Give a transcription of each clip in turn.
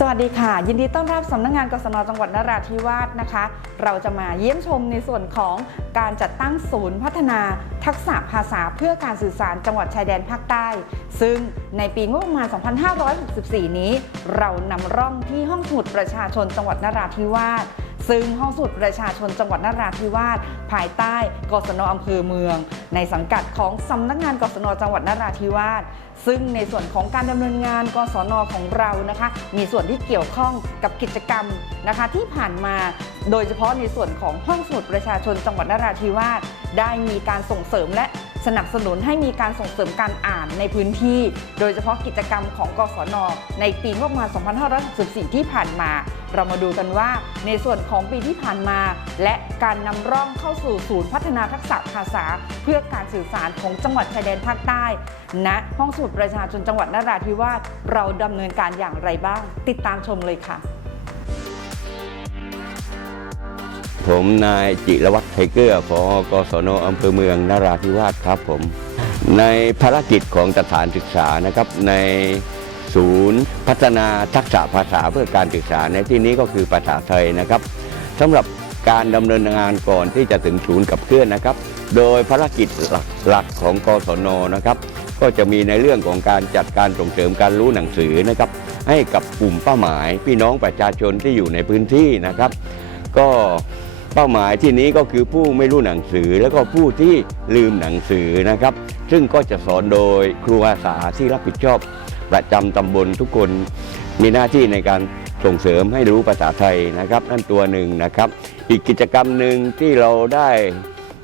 สวัสดีค่ะ ยินดีต้อนรับสำนักงานกศนจังหวัดนราธิวาสนะคะ เราจะมาเยี่ยมชมในส่วนของการจัดตั้งศูนย์พัฒนาทักษะภาษาเพื่อการสื่อสารจังหวัดชายแดนภาคใต้ ซึ่งในปีงบประมาณ 2564 นี้ เรานำร่องที่ห้องสมุดประชาชนจังหวัดนราธิวาส ซึ่งห้องสมุดประชาชนจังหวัดนราธิวาสภายใต้กศนอำเภอเมือง ในสังกัดของสำนักงานกศนจังหวัดนราธิวาสซึ่งในส่วนของการดำเนินงานกศนของเรานะคะ มีส่วนที่เกี่ยวข้องกับกิจกรรมนะคะ ที่ผ่านมาโดยเฉพาะในส่วนของห้องสมุดประชาชนจังหวัดนราธิวาสได้มีการส่งเสริมและ สนับสนุนให้มีการส่งเสริมการอ่านในพื้นที่ โดยเฉพาะกิจกรรมของกศน ในปีงบประมาณ 2564 ที่ผ่านมา เรามาดูกันว่าในส่วนของปีที่ผ่านมา และการนำร่องเข้าสู่ศูนย์พัฒนาทักษะภาษา เพื่อการสื่อสารของจังหวัดชายแดนภาคใต้ณห้องสมุดประชาชนจังหวัดนราธิวาสเราดำเนินการอย่างไรบ้าง ติดตามชมเลยค่ะ ผมนายจิรวัตรไทเกอร์พอกศนอำเภอเมืองนราธิวาสครับผม ในภารกิจของสถานศึกษานะครับในศูนย์พัฒนาทักษะภาษาเพื่อการศึกษาในที่นี้ก็คือภาษาไทยนะครับสำหรับการดำเนินงานก่อนที่จะถึงศูนย์กับเคลื่อนนะครับ โดยภารกิจหลักของกศนนะครับ ก็จะมีในเรื่องของการจัดการส่งเสริมการรู้หนังสือนะครับ ให้กับกลุ่มเป้าหมาย พี่น้องประชาชนที่อยู่ในพื้นที่นะครับ ก็ เป้าหมายที่นี้ก็คือผู้ไม่รู้หนังสือ แล้วก็ผู้ที่ลืมหนังสือนะครับ ซึ่งก็จะสอนโดยครูอาสาที่รับผิดชอบประจำตำบลทุกคนมีหน้าที่ในการส่งเสริมให้รู้ภาษาไทยนะครับ นั่นตัวหนึ่งนะครับ อีกกิจกรรมหนึ่งที่เราได้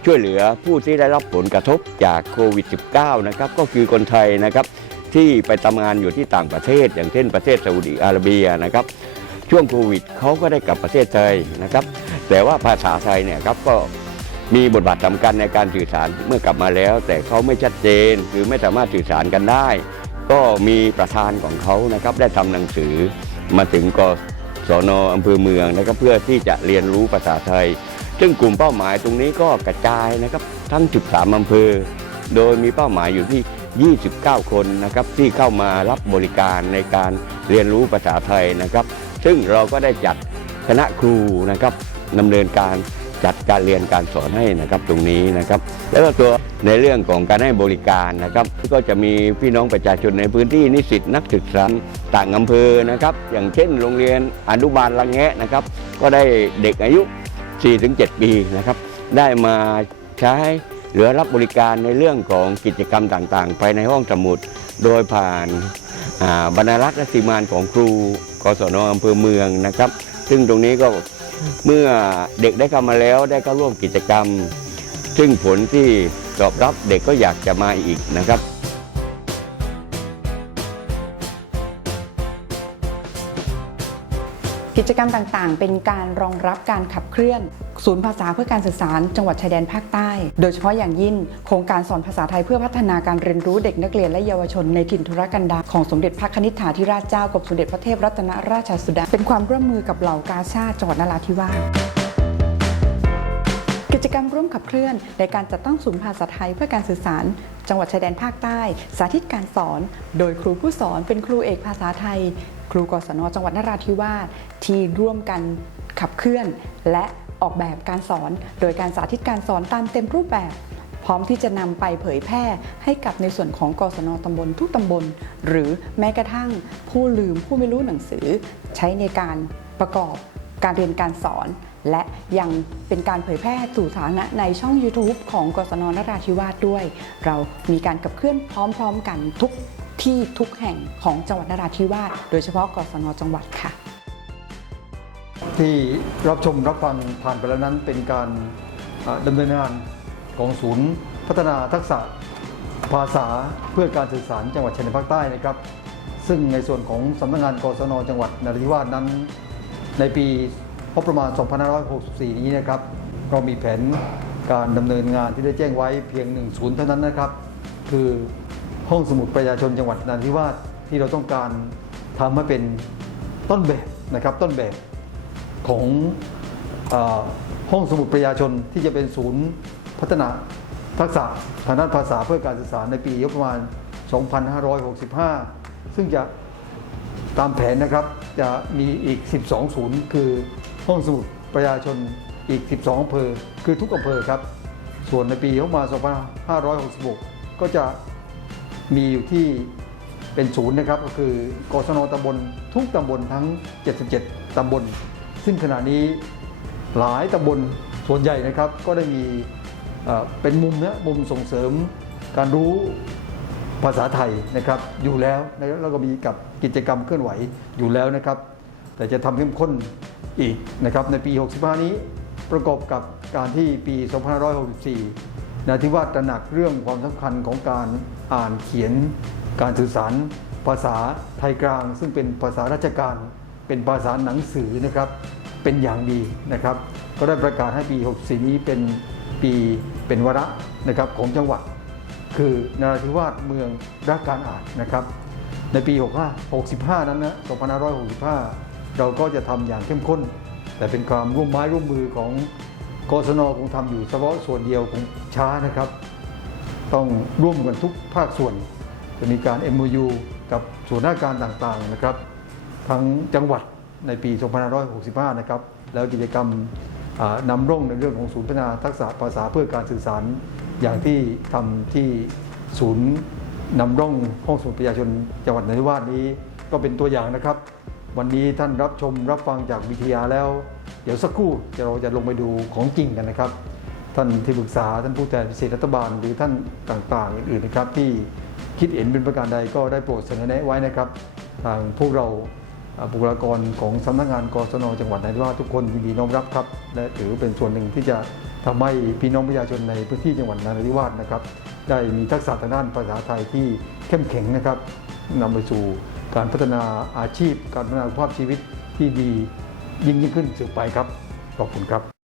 ช่วยเหลือผู้ที่ได้รับผลกระทบจากโควิด -19 นะครับก็คือคนไทยนะครับ ที่ไปทำงานอยู่ที่ต่างประเทศ อย่างเช่นประเทศซาอุดิอาระเบียนะครับ ช่วงโควิดเขาก็ได้กลับประเทศไทยนะครับ แต่ว่าภาษาไทยเนี่ยครับก็มีบทบาทสำคัญในการสื่อสารเมื่อกลับมาแล้ว แต่เขาไม่ชัดเจนคือไม่สามารถสื่อสารกันได้ ก็มีประธานของเขานะครับได้ทำหนังสือมาถึงกศนอำเภอเมืองนะครับเพื่อที่จะเรียนรู้ภาษาไทย ซึ่งกลุ่มเป้าหมายตรงนี้ก็กระจายนะครับทั้ง 13อำเภอ โดยมีเป้าหมายอยู่ที่ 29 คนนะครับที่เข้ามารับบริการในการเรียนรู้ภาษาไทยนะครับ ซึ่งเราก็ได้จัดคณะครูนะครับ ดำเนินการจัดการเรียนการสอนให้นะครับตรงนี้นะครับ แล้วก็ตัวในเรื่องของการให้บริการนะครับก็จะมีพี่น้องประชาชนในพื้นที่นิสิตนักศึกษาต่างอำเภอนะครับ อย่างเช่น โรงเรียนอนุบาลละแงะนะครับ ก็ได้เด็กอายุ 4-7 ปีนะครับ ได้มาใช้เหลือรับบริการในเรื่องของกิจกรรมต่างๆ ภายในห้องสมุดโดยผ่านาบรรณารักษ์และสีมานของครูกศนอำเภอเมืองนะครับ ซึ่งตรงนี้ก็ เมื่อเด็กได้เข้ามาแล้วได้เข้าร่วมกิจกรรม ซึ่งผลที่ตอบรับเด็กก็อยากจะมาอีกนะครับ กิจกรรมต่างๆ เป็นการรองรับการขับเคลื่อน ศูนย์ภาษาเพื่อการสื่อสาร จังหวัดชายแดนภาคใต้ โดยเฉพาะอย่างยิ่งโครงการสอนภาษาไทยเพื่อพัฒนาการเรียนรู้เด็กนักเรียนและเยาวชนในถิ่นธุรกันดารของสมเด็จพระคณิษฐาธิราชเจ้ากรมสมเด็จพระเทพรัตนราชสุดา เป็นความร่วมมือกับเหล่ากาชาติจังหวัดนราธิวาสกิจกรรมร่วมขับเคลื่อนในการจัดตั้งศูนย์ภาษาไทยเพื่อการสื่อสาร จังหวัดชายแดนภาคใต้ สาธิตการสอน โดยครูผู้สอนเป็นครูเอกภาษาไทย ครูกศนจังหวัดนราธิวาสที่ร่วมกันขับเคลื่อน และออกแบบการสอน โดยการสาธิตการสอนตามเต็มรูปแบบ พร้อมที่จะนำไปเผยแพร่ให้กับในส่วนของกศนตำบลทุกตำบล หรือแม้กระทั่งผู้ลืมผู้ไม่รู้หนังสือ ใช้ในการประกอบการเรียนการสอน และยังเป็นการเผยแพร่สู่สาธารณะในช่อง YouTube ของกศนนราธิวาสด้วย เรามีการขับเคลื่อนพร้อม ๆ กันทุก ที่ทุกแห่งของจังหวัดนราธิวาสโดยเฉพาะกศนจังหวัดค่ะ ที่รับชมรับฟังผ่านไปแล้วนั้นเป็นการดำเนินงานของศูนย์พัฒนาทักษะภาษาเพื่อการสื่อสารจังหวัดชายแดนภาคใต้นะครับ ซึ่งในส่วนของสำนักงานกศนจังหวัดนราธิวาสนั้น ในปีงบประมาณ 2564 นี้นะครับเรามีแผนการดำเนินงานที่ได้แจ้งไว้เพียงหนึ่งศูนย์เท่านั้นนะครับ คือ ห้องสมุดประชาชนจังหวัดนราธิวาสที่เราต้องการทำให้เป็นต้นแบบนะครับต้นแบบของอห้องสมุดประชาชนที่จะเป็นศูนย์พัฒนาทักษะทางด้านภาษาเพื่อการสื่อสารในปีประมาณ 2565 ซึ่งจะตามแผนนะครับจะมีอีก 12 ศูนย์ คือห้องสมุดประชาชนอีก 12อำเภอ คือทุกอำเภอครับ ส่วนในปีเข้ามา 2566 ก็จะ มีอยู่ที่เป็นศูนย์นะครับก็คือกศนตำบลทุกตำบลทั้ง 77 ตำบล ซึ่งขณะนี้หลายตำบลส่วนใหญ่นะครับก็ได้มีเป็นมุมนะมุมส่งเสริมการรู้ภาษาไทยนะครับอยู่แล้วแล้วก็มีกับกิจกรรมเคลื่อนไหวอยู่แล้วนะครับ แต่จะทำเข้มข้นอีกนะครับในปี 65 นี้ประกอบกับการที่ปี 2564 นาทิวาตระหนักเรื่องความสำคัญของการอ่านเขียน การสื่อสารภาษาไทยกลาง ซึ่งเป็นภาษาราชการ เป็นภาษาหนังสือนะครับ เป็นอย่างดีนะครับ ก็ได้ประกาศให้ปี 64 นี้เป็นปีเป็นวาระนะครับของจังหวัด คือนราธิวาสเมืองรักการอ่านนะครับ ในปี 65 65 นั้นนะ2565 เราก็จะทำอย่างเข้มข้น แต่เป็นความร่วมไม้ร่วมมือของ กศนคงทำอยู่เฉพาะส่วนเดียวคงช้านะครับ ต้องร่วมกันทุกภาคส่วน จะมีการ MOU กับส่วนหน้าการต่างๆนะครับ ทั้งจังหวัดในปี 2565 นะครับ แล้วกิจกรรมนำร่องในเรื่องของศูนย์พัฒนาทักษะภาษาเพื่อการสื่อสาร อย่างที่ทำที่ศูนย์นำร่องห้องสมุดประชาชนจังหวัดนราธิวาสนี้ก็เป็นตัวอย่างนะครับ วันนี้ท่านรับชมรับฟังจากวิทยาแล้ว เดี๋ยวสักครู่เราจะลงไปดูของจริงกันนะครับ ท่านที่ปรึกษาท่านผู้แทนพิเศษรัฐบาลหรือท่านต่างๆ อื่นๆนะครับ ที่คิดเห็นเป็นประการใดก็ได้โปรดเสนอแนะไว้นะครับ ทางพวกเราบุคลากรของสำนักงานกศนจังหวัดนราธิวาสทุกคนยินดีน้อมรับครับ และถือเป็นส่วนหนึ่งที่จะทำให้พี่น้องประชาชนในพื้นที่จังหวัดนราธิวาสนะครับ ได้มีทักษะทางด้านภาษาไทยที่เข้มแข็งนะครับนำไปสู่การพัฒนาอาชีพ การพัฒนาคุณภาพชีวิตที่ดี ยิ่งยิ่งขึ้นสืบไปครับ ขอบคุณครับ